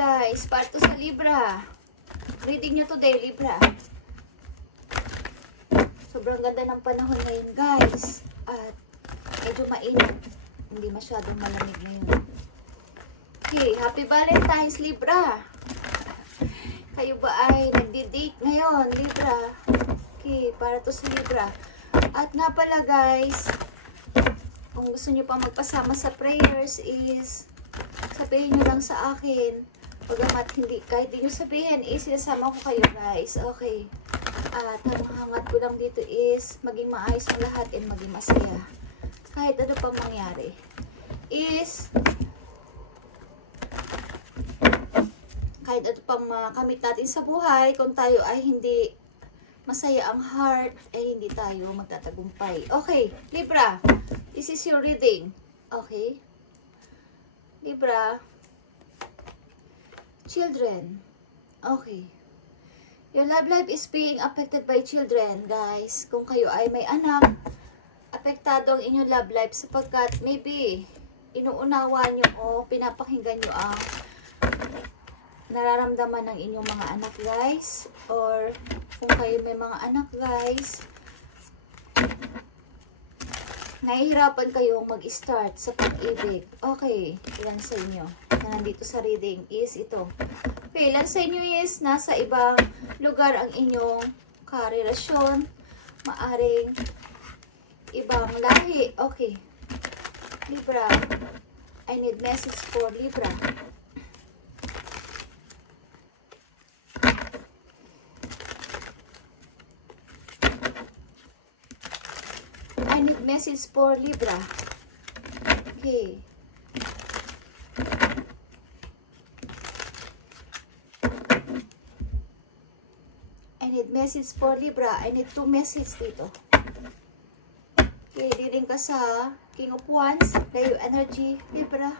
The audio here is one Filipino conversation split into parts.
guys, para to sa Libra. Reading nyo today, Libra. Sobrang ganda ng panahon ngayon, guys. At medyo mainit. Hindi masyadong malamig ngayon. Okay, happy Valentine's, Libra. Kayo ba ay nagdi-date ngayon, Libra? Okay, para to sa Libra. At nga pala, guys, kung gusto nyo pa magpasama sa prayers is sabihin nyo lang sa akin. Pagamat hindi, kahit di nyo sabihin, is sinasama ko kayo, guys. Okay. At ang hangat ko lang dito is maging maayos ang lahat and maging masaya. Kahit ano pang mangyari. Is kahit ano pang makamit natin sa buhay, kung tayo ay hindi masaya ang heart, ay hindi tayo magtatagumpay. Okay, Libra, this is your reading. Okay? Libra, children. Okay. Your love life is being affected by children, guys. Kung kayo ay may anak, apektado ang inyong love life sapagkat maybe inuunawa nyo o pinapakinggan nyo ang nararamdaman ng inyong mga anak, guys. Or kung kayo may mga anak, guys, nahihirapan kayong mag-start sa pag-ibig. Okay, ilan sa inyo na nandito sa reading is ito. Okay, ilan sa inyo is nasa ibang lugar ang inyong karelasyon. Maaring ibang lahi. Okay. Libra, I need message for Libra. I need message for Libra. Okay. I need message for Libra. I need 2 messages dito. Okay, reading ka sa King of Wands, kayo energy, Libra.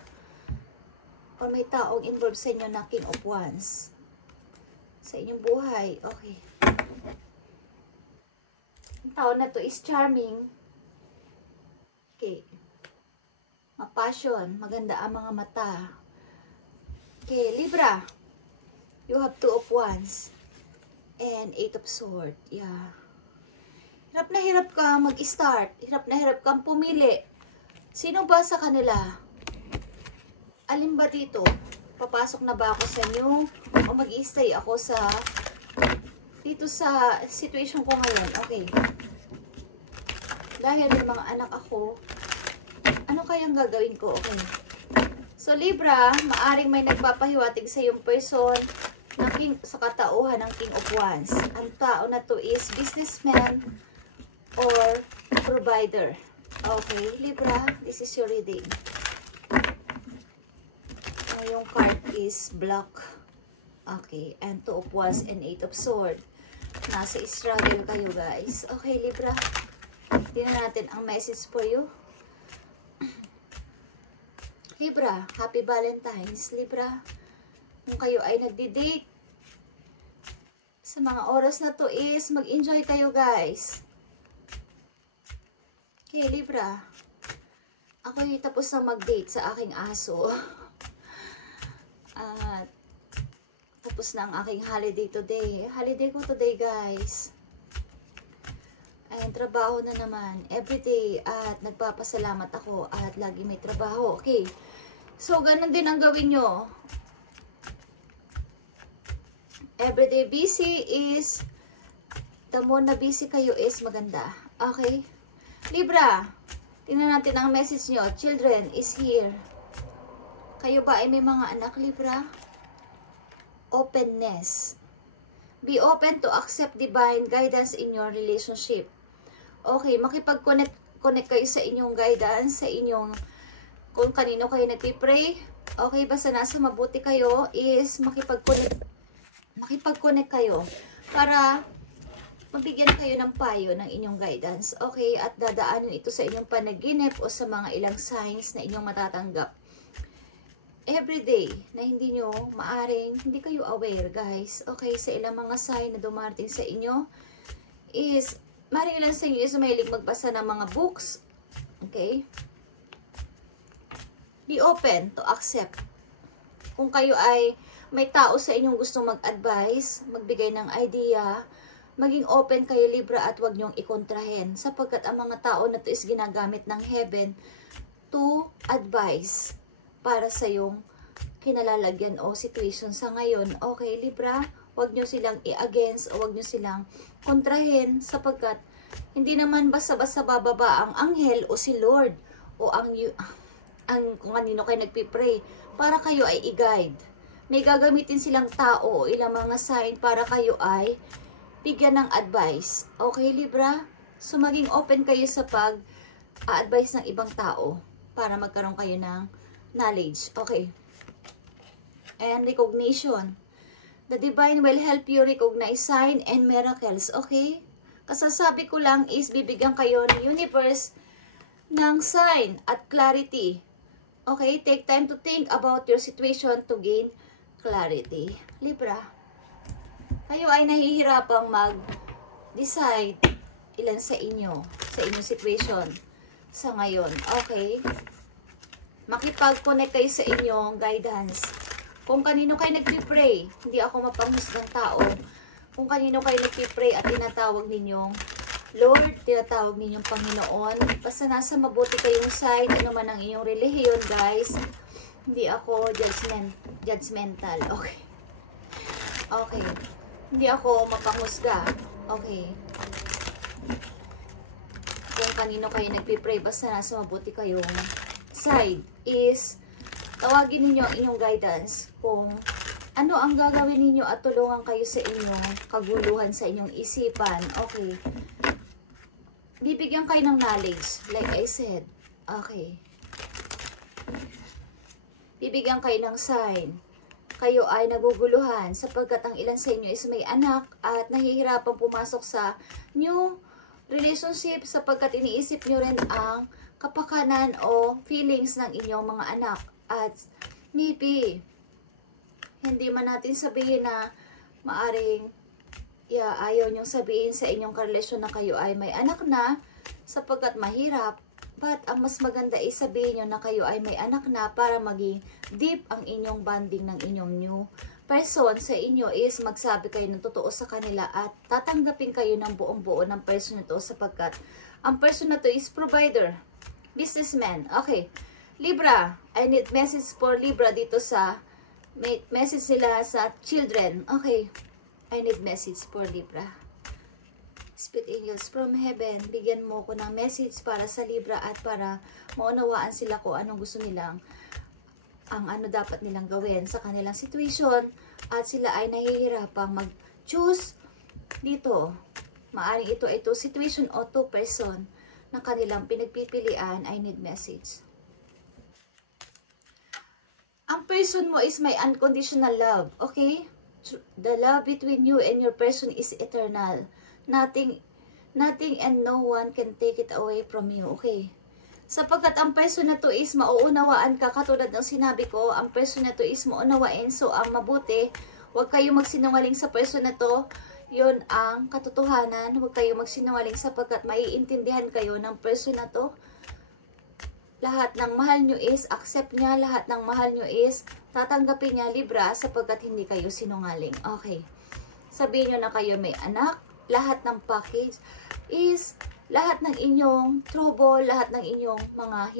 Or may taong involved sa inyo na King of Wands. Sa inyong buhay. Okay. Ang tao na to is charming. Okay. Ma-passion. Maganda ang mga mata. Okay, Libra. You have 2 of Wands. And 8 of Swords. Yeah. Hirap na hirap ka mag-start. Hirap na hirap kang pumili. Sino ba sa kanila? Alin ba dito? Papasok na ba ako sa inyo? O mag-i-stay ako sa dito sa situation ko ngayon? Okay. Dahil may mga anak ako, ano kayang gagawin ko? Okay. So, Libra, maaring may nagpapahiwatig sa iyong person na sa katauhan ng King of Wands. Ang tao na to is businessman or provider. Okay, Libra, this is your reading. Yung card is Black. Okay, and 2 of Wands and 8 of Swords. Nasa struggle kayo, guys. Okay, Libra. Tingnan natin ang message for you. Libra, happy Valentine's, Libra. Kung kayo ay nagdi-date, sa mga oras na to is mag-enjoy kayo, guys. Okay, Libra. Ako ay tapos na mag-date sa aking aso. At tapos na ang aking holiday today. Holiday ko today, guys. Ayan, trabaho na naman. Everyday. At nagpapasalamat ako. At lagi may trabaho. Okay. So, ganun din ang gawin nyo. Everyday busy is, the more na busy kayo is maganda. Okay? Libra, tingnan natin ang message nyo. Children is here. Kayo ba ay may mga anak, Libra? Openness. Be open to accept divine guidance in your relationship. Okay, makipag-connect kayo sa inyong guidance, sa inyong, kung kanino kayo nagpipray. Okay, basta nasa mabuti kayo is makipag-connect kayo para mabigyan kayo ng payo ng inyong guidance. Okay, at dadaanin ito sa inyong panaginip o sa mga ilang signs na inyong matatanggap. Everyday na hindi nyo maaring, hindi kayo aware, guys. Okay, sa ilang mga sign na dumarating sa inyo is, maaring ilan sa inyo is mahilig magbasa ng mga books. Okay? Be open to accept. Kung kayo ay may tao sa inyong gustong mag-advise, magbigay ng idea, maging open kayo Libra at huwag niyong ikontrahin sapagkat ang mga tao na to is ginagamit ng heaven to advise para sa iyong kinalalagyan o situation sa ngayon. Okay Libra, huwag niyo silang i-against o huwag niyo silang kontrahin sapagkat hindi naman basta-basta bababa ang anghel o si Lord o ang kung kanino kayo nagpipray para kayo ay i-guide. May gagamitin silang tao o ilang mga sign para kayo ay bigyan ng advice. Okay, Libra? So, maging open kayo sa pag-advise ng ibang tao para magkaroon kayo ng knowledge. Okay. And recognition. The divine will help you recognize sign and miracles. Okay? Kasasabi ko lang is bibigyan kayo ng universe ng sign at clarity. Okay? Take time to think about your situation to gain clarity. Libra, kayo ay nahihirapang mag-decide ilan sa inyong situation sa ngayon. Okay? Makipag-connect kayo sa inyong guidance. Kung kanino kayo nagpipray, hindi ako mapanghusgang tao. Kung kanino kayo nagpipray at tinatawag ninyong Lord, tinatawag ninyong Panginoon, basta nasa mabuti kayong side, ano man ang inyong relihiyon, guys, hindi ako judgmental. Okay. Okay. Hindi ako mapanghusga. Okay. Kung kanino kayo nagpipray, basta nasa mabuti kayong side, is tawagin ninyo ang inyong guidance kung ano ang gagawin ninyo at tulungan kayo sa inyong kaguluhan sa inyong isipan. Okay. Bibigyan kayo ng knowledge, like I said. Okay. Bibigyan kayo ng sign. Kayo ay naguguluhan sapagkat ang ilan sa inyo is may anak at nahihirapang pumasok sa new relationship sapagkat iniisip nyo rin ang kapakanan o feelings ng inyong mga anak. At maybe, hindi man natin sabihin na maaring ayaw nyong sabihin sa inyong karelasyon na kayo ay may anak na sapagkat mahirap. But ang mas maganda ay sabihin nyo na kayo ay may anak na para maging deep ang inyong bonding ng inyong new person sa inyo is magsabi kayo ng totoo sa kanila at tatanggapin kayo ng buong buo ng person na to sapagkat ang person na to is provider, businessman. Okay, Libra, I need message for Libra dito sa message nila sa children. Okay, I need message for Libra. Spirit angels from heaven, bigyan mo ko ng message para sa Libra at para maunawaan sila kung anong gusto nilang, ang ano dapat nilang gawin sa kanilang situation at sila ay nahihirapang mag-choose dito. Maaring ito ay to situation o to person na kanilang pinagpipilian. I need message. Ang person mo is may unconditional love, okay? The love between you and your person is eternal. Nothing and no one can take it away from you, okay? Sapagkat ang person na to is mauunawaan ka, katulad ng sinabi ko, ang person na to is mauunawain. So, ang mabuti, huwag kayong magsinungaling sa person na to. Yun ang katotohanan. Huwag kayong magsinungaling sapagkat maiintindihan kayo ng person na to. Lahat ng mahal nyo is, accept niya. Lahat ng mahal nyo is, tatanggapin niya, Libra, sapagkat hindi kayo sinungaling. Okay. Sabihin nyo na kayo may anak. Lahat ng package is, lahat ng inyong trouble, lahat ng inyong mga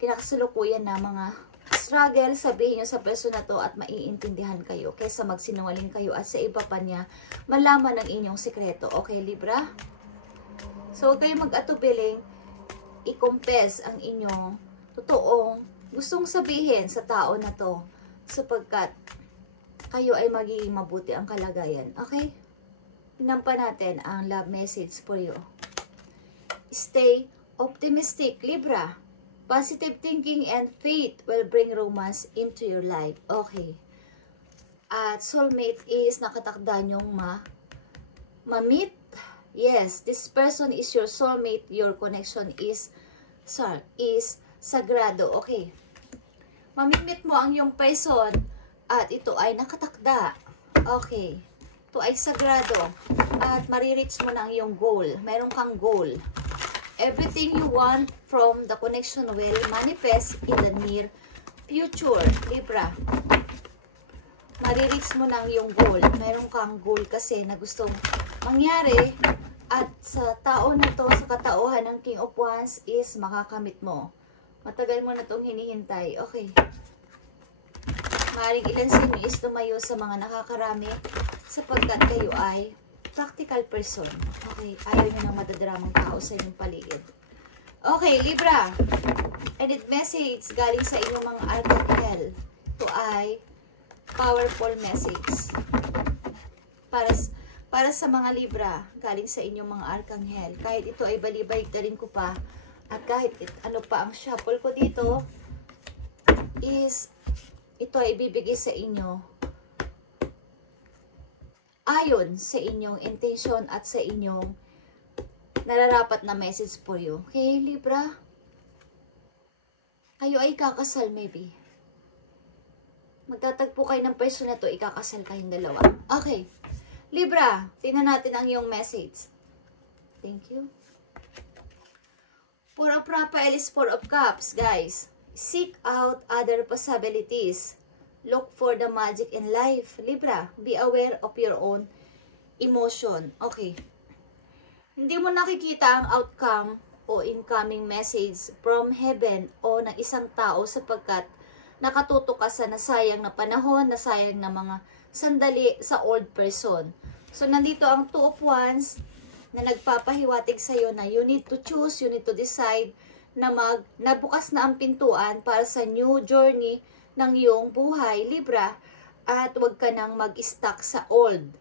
kinakasalukuyan na mga struggle, sabihin nyo sa person na to at maiintindihan kayo kaysa magsinungaling kayo at sa iba pa niya malaman ng inyong sekreto. Okay, Libra? So, huwag kayong mag-atubiling i-confess ang inyong totoong gustong sabihin sa tao na to sapagkat kayo ay magiging mabuti ang kalagayan. Okay? Tingnan pa natin ang love message for you. Stay optimistic, Libra. Positive thinking and faith will bring romance into your life. Okay. At soulmate is nakatakda nyong ma-meet. Yes, this person is your soulmate. Your connection is sagrado. Okay. Mamimit mo ang iyong person at ito ay nakatakda. Okay. Ito ay sagrado at marireach mo na ang iyong goal. Meron kang goal. Everything you want from the connection will manifest in the near future, Libra. marireach mo ng yung goal. Meron kang goal kasi na gustong mangyari at sa tao na to, sa katauhan ng King of Wands is makakamit mo. Matagal mo na itong hinihintay. Okay. Maaaring ilan sa inyo is tumayo sa mga nakakarami sapagkat kayo ay practical person. Okay. Ayaw nyo ng madadramang tao sa inyong paligid. Okay, Libra. Edit message galing sa inyong mga archangel. Ito ay powerful message. Para sa mga Libra, galing sa inyong mga arkanghel. Kahit ito ay balibalik na rin ko pa, at kahit ano pa ang shuffle ko dito, is ito ay ibibigay sa inyo ayon sa inyong intention at sa inyong nararapat na message for you. Okay, Libra? Kayo ay kakasal maybe. Magtatagpo kayo ng person na to, ikakasal kayong dalawa. Okay. Libra, tingnan natin ang iyong message. Thank you. Four of Rafael is Four of Cups, guys. Seek out other possibilities. Look for the magic in life. Libra, be aware of your own emotion. Okay. Hindi mo nakikita ang outcome o incoming message from heaven o ng isang tao sapagkat nakatuto ka sa nasayang na panahon, nasayang na mga sandali sa old person. So, nandito ang Two of Wands na nagpapahiwatig sa'yo na you need to choose, you need to decide na nabukas na ang pintuan para sa new journey ng iyong buhay, Libra, at huwag ka nang mag-stuck sa old.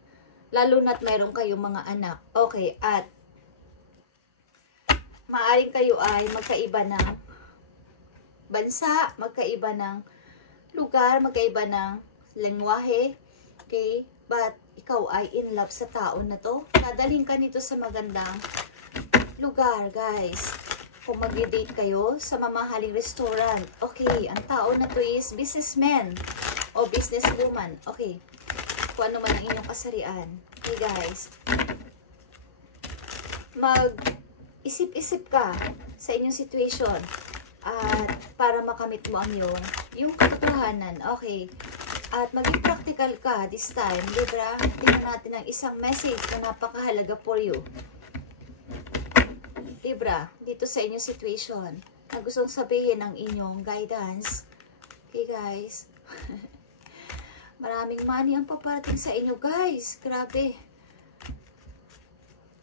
Lalo na't mayroon kayong mga anak. Okay, at maaring kayo ay magkaiba ng bansa, magkaiba ng lugar, magkaiba ng lengwahe, okay? But ikaw ay in love sa tao na to. Nadalhin ka nito sa magandang lugar, guys. Kung mag-date kayo sa mamahaling restaurant, okay, ang tao na to is businessman o businesswoman, okay. Kung ano man ang inyong kasarian. Okay, guys. Mag-isip-isip ka sa inyong situation at para makamit mo ang yung katotohanan, okay. At maging practical ka this time, Libra. Tingnan natin ang isang message na napakahalaga for you. Libra, dito sa inyong situation, na gustong sabihin ng inyong guidance. Okay, guys. Maraming money ang paparating sa inyo, guys. Grabe.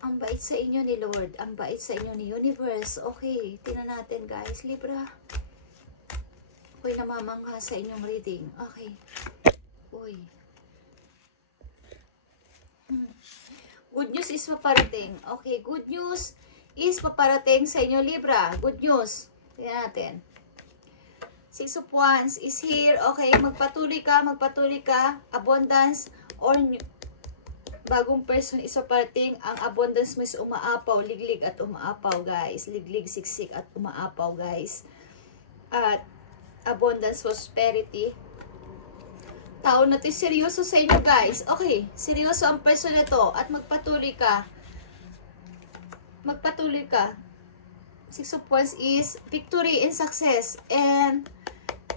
Ang bait sa inyo ni Lord. Ang bait sa inyo ni Universe. Okay, tingnan natin, guys. Libra. Ako'y namamangha sa inyong reading. Okay. Uy. Good news is paparating. Okay, good news is paparating sa inyo, Libra. Good news. Tingnan natin. Six of Wands is here. Okay, magpatuloy ka. Abundance or bagong person is paparating. Ang abundance mo is umaapaw, liglig at umaapaw, guys. Liglig, siksik at umaapaw, guys. At abundance, prosperity. Tao na ito seryoso sa inyo, guys. Okay, seryoso ang person na to at magpatuloy ka. Magpatuloy ka. Six of Wands is victory and success and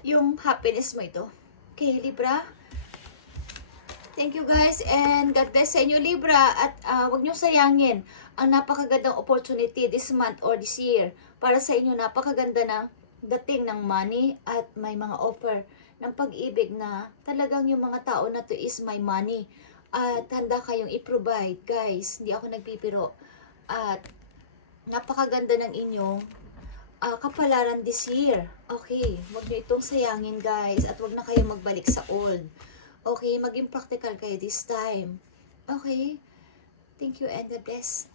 yung happiness mo ito. Okay, Libra. Thank you, guys, and God bless sa inyo, Libra. At huwag nyo sayangin ang napakagandang opportunity this month or this year. Para sa inyo, napakaganda na dating ng money at may mga offer ng pag-ibig na talagang yung mga tao na to is my money. At handa kayong i-provide, guys. Hindi ako nagpipiro. At napakaganda ng inyong kapalaran this year. Okay, huwag nyo itong sayangin, guys. At huwag na kayong magbalik sa old. Okay, maging practical kayo this time. Okay, thank you and God bless.